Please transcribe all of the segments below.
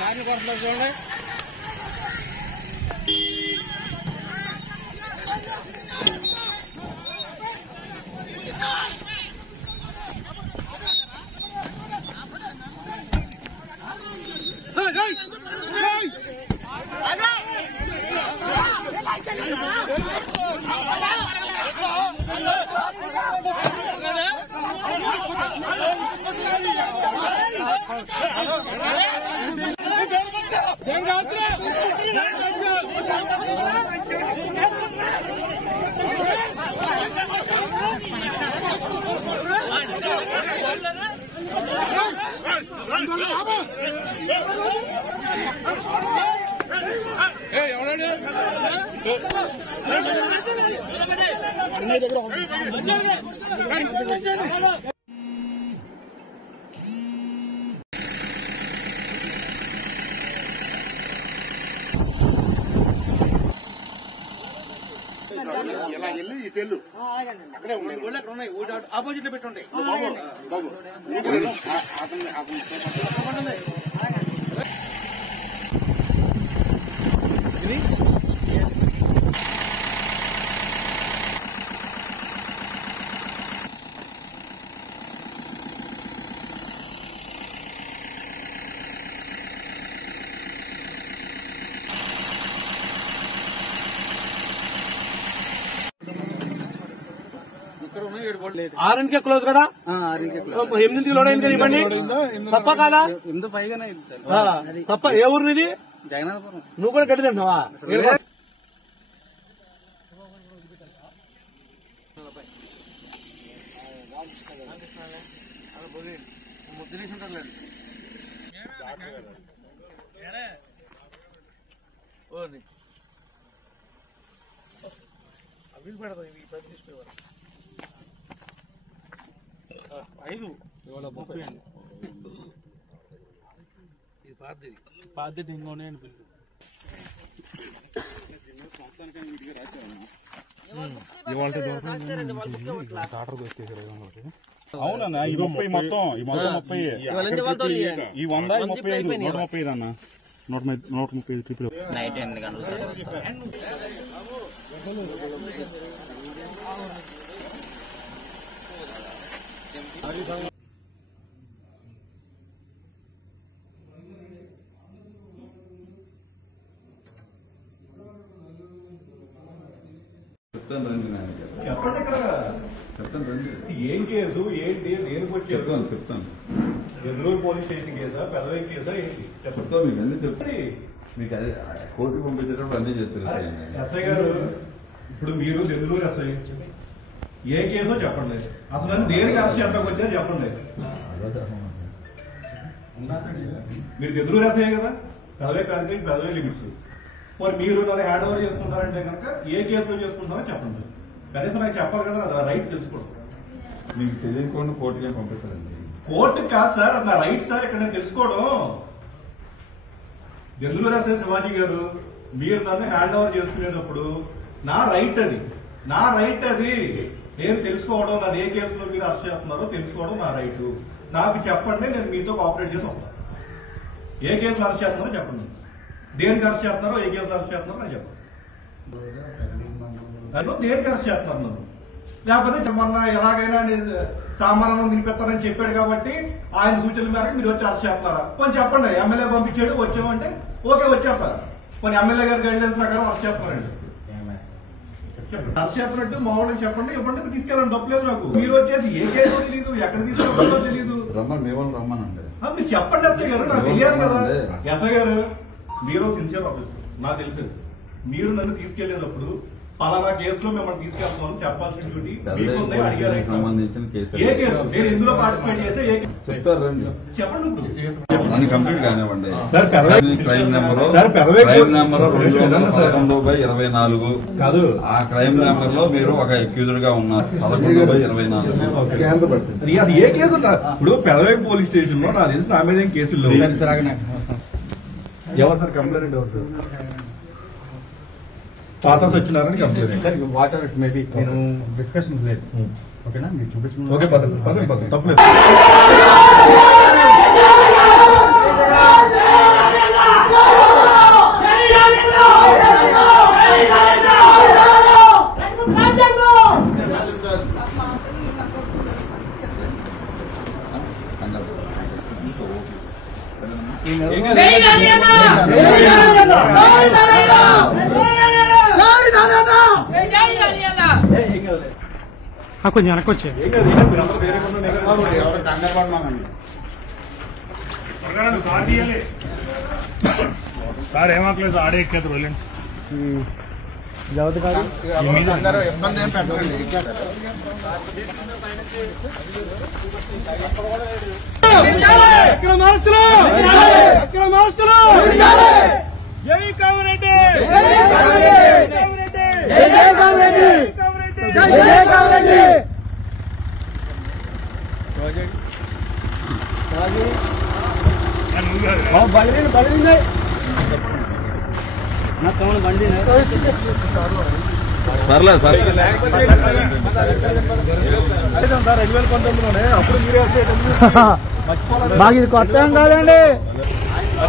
కార్ని కొడుతున్నారు చూడండి. ఇలా వెళ్ళి ఈ తెల్లు అక్కడే ఉన్నాయి ఆపోజిట్ లో పెట్టుంటాయి. ఆరింటికే క్లోజ్ కదా, 8ంటికి లోడ్ అయింది ఇవ్వండి. తప్ప కాదా? తప్ప. ఏ ఊరు ఇది? జగన్నాథపురం. నువ్వు కూడా గడ్డి తింటావా? అవి పెడతాం ఇవి తీసుకునేవారు 5 ఇవాళ 30 అండి. ఇది పాతది ఇంకోనే అని పిలుపు. అవునన్నా ఈ 30 మొత్తం ఈ 30 ఈ 100 35 135 అన్న 135 ట్రిపుల్ నైట్ 8 గంటలు. చెప్తాను రండి చెప్పండి. ఇక్కడ చెప్తాను రండి. ఏం కేసు ఏంటి దేనికి వచ్చారు? చెప్తాను. నెల్లూరు పోలీస్ స్టేషన్ కేసా పెదవై కేసా ఏంటి చెప్తాను. మీకు అన్ని చెప్తాను. మీకు అదే కోర్టుకు పంపించేటప్పుడు అన్నీ చెప్తారు. ఎస్ఐ గారు ఇప్పుడు మీరు నెల్లూరు ఎస్ఐ ఏ కేసో చెప్పండి. అసలు దేనికి అరెస్ట్ చేద్దాం వచ్చారు చెప్పండి. మీరు నెల్లూరు ఎస్ఐ కదా, పెదవై కాన్సెప్ట్ పెదవై లిమిట్స్. మరి మీరు నన్ను హ్యాండ్ ఓవర్ చేసుకుంటారంటే కనుక ఏ కేసులో చేసుకుంటారో చెప్పండి. కనీసం నాకు చెప్పాలి కదా, అది రైట్ తెలుసుకోండి. మీకు తెలియకుండా కోర్టుకే పంపిస్తారండి. కోర్టుకి కాదు సార్, అది నా రైట్ సార్. ఇక్కడ నేను తెలుసుకోవడం. నెల్లూరు ఎస్ఐ శివాజీ గారు మీరు నన్ను హ్యాండ్ ఓవర్ చేసుకునేటప్పుడు నా రైట్ అది, నా రైట్ అది. నేను తెలుసుకోవడం, నన్ను ఏ కేసులో మీరు అరెస్ట్ చేస్తున్నారో తెలుసుకోవడం నా రైట్. నాకు చెప్పండి, నేను మీతో కోఆపరేట్ చేసి వస్తాను. ఏ కేసులో అరెస్ట్ చేస్తున్నారో చెప్పండి. దేనికి అరెస్ట్ చేస్తున్నారో, ఏ కేసులో అరెస్ట్ చేస్తున్నారో నాకు చెప్పండి. దేనికి అరెస్ట్ చేస్తున్నారు నన్ను? లేకపోతే మొన్న ఎలాగైనా సామాన్యం వినిపిస్తారని చెప్పాడు కాబట్టి ఆయన సూచనల మేరకు మీరు వచ్చి అరెస్ట్ చేస్తున్నారా? కొంచెం చెప్పండి. ఎమ్మెల్యే పంపించాడు వచ్చామంటే ఓకే వచ్చేస్తారు. కొన్ని ఎమ్మెల్యే గారి గైడ్లైన్స్ ప్రకారం అరెస్ట్ చేస్తున్నారండి. అరెస్ట్ చేస్తున్నట్టు మామూలుగా చెప్పండి, ఇవ్వండి, తీసుకెళ్ళండి. తప్పలేదు నాకు. మీరు వచ్చేసి ఏ కేసు తెలియదు, ఎక్కడ తీసుకెళ్ళో తెలియదు. రమ్మని మేము రమ్మనండి. మీరు చెప్పండి ఎస్ఐ గారు, నాకు తెలియదు కదా. ఎస్ఐ గారు మీరు సిన్సియర్ ఆఫీసర్, నాకు తెలుసు. మీరు నన్ను తీసుకెళ్లేటప్పుడు పలానా కేసులో మిమ్మల్ని తీసుకెళ్తామని చెప్పాల్సిన డ్యూటీ మీకుంది. అడిగారు సంబంధించిన కేసు ఏ కేసు నేను ఇందులో పార్టిసిపేట్ చేస్తే ఏ కేసు చెప్తారు చెప్పండి. ఇప్పుడు కంప్లీట్ కానివ్వండి. క్రైమ్ నెంబర్ 211/24 కాదు. ఆ క్రైమ్ నెంబర్ లో మీరు ఒక అక్యూజ్డ్ గా ఉన్నారు 11/24. అది ఏ కేసు ఇప్పుడు పెదవేగి పోలీస్ స్టేషన్ లో నాకు తెలిసి నా మీద ఏం కేసులు లేవు. ఎవరు సార్ కంప్లైంట్? ఎవరు సార్ పాత వచ్చినారని కంప్లైంట్. వాటర్ మేబీ నేను డిస్కషన్ లేదు. ఓకేనా మీరు చూపించండి. ఓకే పదండి తప్పలేదు. కొంచెం వెనకొచ్చే సార్ ఏమాకలేదు ఆడే ఎక్కేది రోజులండి ఇబ్బంది ఏం పెట్టండి. జై కామరెడ్డి. పర్లేదు సార్. 2019లోనే అప్పుడు మీరే మాకు ఇది కొత్త ఏం కాదండి.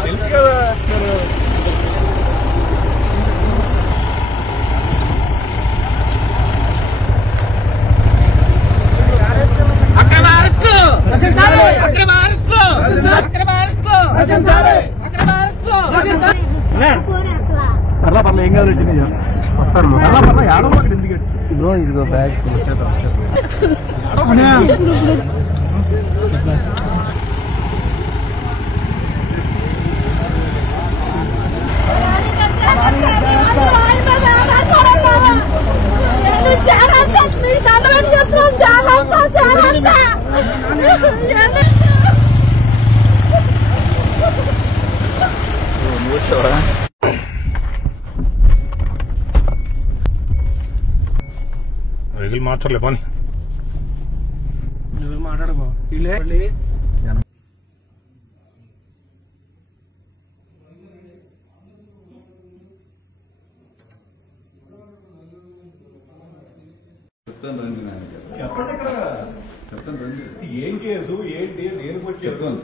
తెలుసు కదా. పర్లే ఏం కాదు వస్తారు. ఎందుకు ఇదిగో బ్యాగ్ వెహికల్ మార్చలే పని. మాట్లాడుకో చెప్తాను రండి నాయన. చెప్పండి. ఇక్కడ చెప్తాను రండి. ఏం కేసు ఏంటి దేనికి వచ్చి చెప్తాను.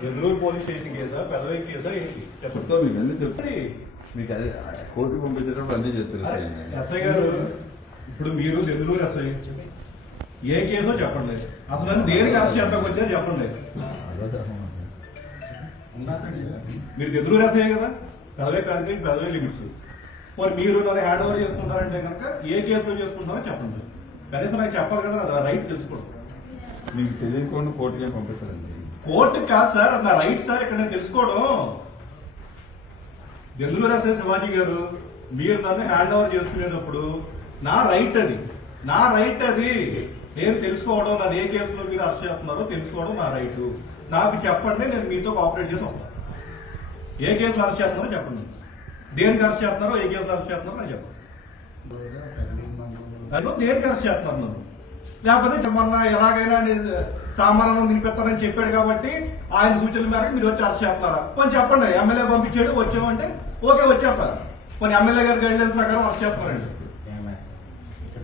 నెల్లూరు పోలీస్ స్టేషన్ కేసా పెదవేగి కేసా ఏంటి చెప్పండి. చెప్తాను మీకు అన్ని చెప్తాను. మీకు అదే కోర్టుకు పంపించేటప్పుడు అన్నీ చేస్తారు. ఎస్ఐ గారు ఇప్పుడు మీరు నెల్లూరు ఎస్ఐ ఏ కేసో చెప్పండి. అసలు దేనికి అరెస్ట్ చేద్దాం వచ్చారు చెప్పండి. మీరు నెల్లూరు ఎస్ఐ కదా. పెదవే కానీ పెదవే లిమిట్స్. మరి మీరు నన్ను హ్యాండ్ ఓవర్ చేసుకుంటారంటే కనుక ఏ కేసులో చేసుకుంటారో చెప్పండి. కనీసం నాకు చెప్పాలి కదా. అది రైట్ తెలుసుకోండి. మీకు తెలియకుండా కోర్టుకే పంపిస్తారండి. కోర్టుకి కాదు సార్, అది నా రైట్ సార్. ఇక్కడ నేను తెలుసుకోవడం. నెల్లూరు ఎస్ఐ శివాజీ గారు మీరు నన్ను హ్యాండ్ ఓవర్ చేసుకునేటప్పుడు నా రైట్ అది. నేను తెలుసుకోవడం. నన్ను ఏ కేసులో మీరు అరెస్ట్ చేస్తున్నారో తెలుసుకోవడం నా రైట్. నాకు చెప్పండి, నేను మీతో కోఆపరేట్ చేసి వస్తాను. ఏ కేసులో అరెస్ట్ చేస్తున్నారో చెప్పండి. దేనికి అరెస్ట్ చేస్తున్నారో ఏ కేసులో అరెస్ట్ చేస్తున్నారో నాకు చెప్పండి. దేనికి అరెస్ట్ చేస్తున్నారు నన్ను? లేకపోతే మొన్న ఎలాగైనా సామాన్యం నిలిపెత్తారని చెప్పాడు కాబట్టి ఆయన సూచనల మేరకు మీరు వచ్చి అరెస్ట్ చేస్తున్నారా? కొంచెం చెప్పండి. ఎమ్మెల్యే పంపించాడు వచ్చామంటే ఓకే వచ్చేస్తారు. కొన్ని ఎమ్మెల్యే గారి గైడ్లైన్స్ ప్రకారం అరెస్ట్ చేస్తున్నారండి.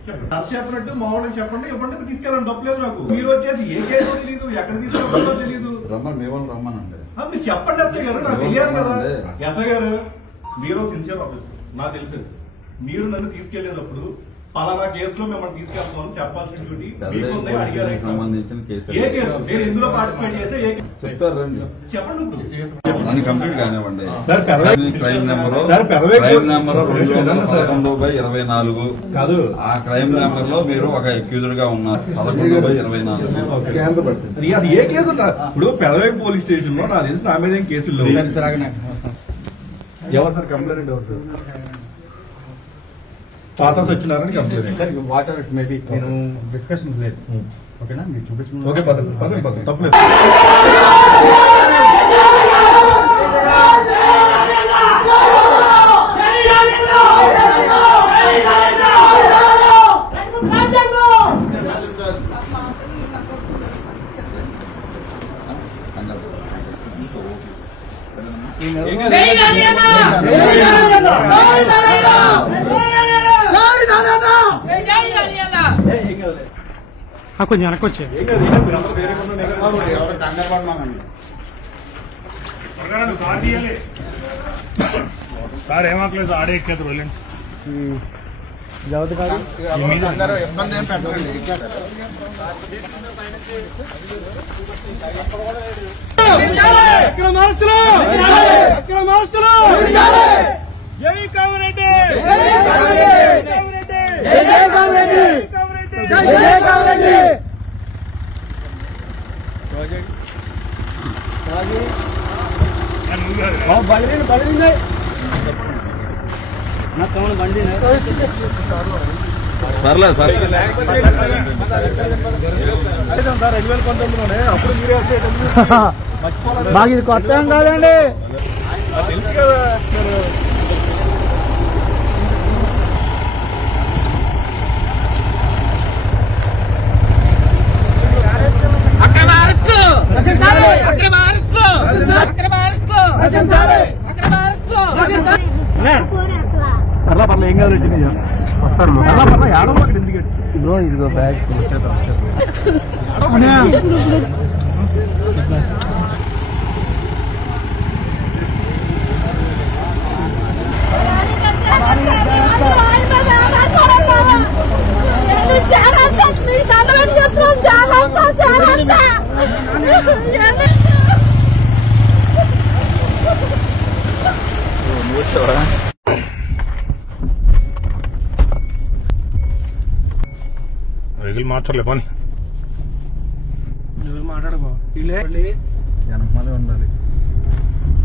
అరెస్ట్ చేస్తున్నట్టు మా వాళ్ళకి చెప్పండి. ఇవ్వండి, తీసుకెళ్ళండి. తప్పలేదు నాకు. మీరు వచ్చేసి ఏ కేసు తెలియదు, ఎక్కడ తీసుకెళ్ళాలో తెలియదు. రమ్మని మేము రమ్మనండి. మీరు చెప్పండి ఎస్ఐ గారు. నాకు తెలియదు కదా. ఎస్ఐ గారు మీరు సిన్సియర్ ఆఫీసర్, నాకు తెలుసు. మీరు నన్ను తీసుకెళ్లేటప్పుడు పలానా కేసులో మిమ్మల్ని తీసుకెళ్తామని చెప్పాల్సిన డ్యూటీ మీకుంది. అడిగారు సంబంధించిన కేసు. ఏ కేసు నేను ఇందులో పార్టిసిపేట్ చేస్తే ఏ కేసు చెప్తారు రండి. చెప్పండి. అది కంప్లీట్ కానివ్వండి. క్రైమ్ నెంబర్ 211/24 కాదు. ఆ క్రైమ్ నెంబర్ లో మీరు ఒక అక్యూజ్డ్ గా ఉన్నారు 11/24. అది ఏ కేసు ఇప్పుడు పెదవేగి పోలీస్ స్టేషన్ లో నాకు తెలిసి నా మీద ఏం కేసులు లేవు. ఎవరు సార్ కంప్లైంట్? ఎవరు సార్ పాత సత్యనారాయణ కంప్లైంట్. వాటర్ మేబీ నేను డిస్కషన్ లేదు ఓకేనా మీరు చూపించిన ఓకే పదండి తప్పలేదు. కొంచెం వెనకొచ్చే సార్ ఏమాకలేదు ఆడే ఎక్కేది రోజులండి ఇబ్బంది ఏం పెట్టండి. జై కామరెడ్డి పర్లేదు సార్ 2019లోనే అప్పుడు మీరే మాకు ఇది కొత్త ఏం కాదండి. తెలుసు కదా. పర్లే ఏం కాదు వస్తారు బ్రో ఇదిగో బ్యాగ్ వెహికల్ మార్చలే పని మాట్లాడుకో వెనకమాలే ఉండాలి.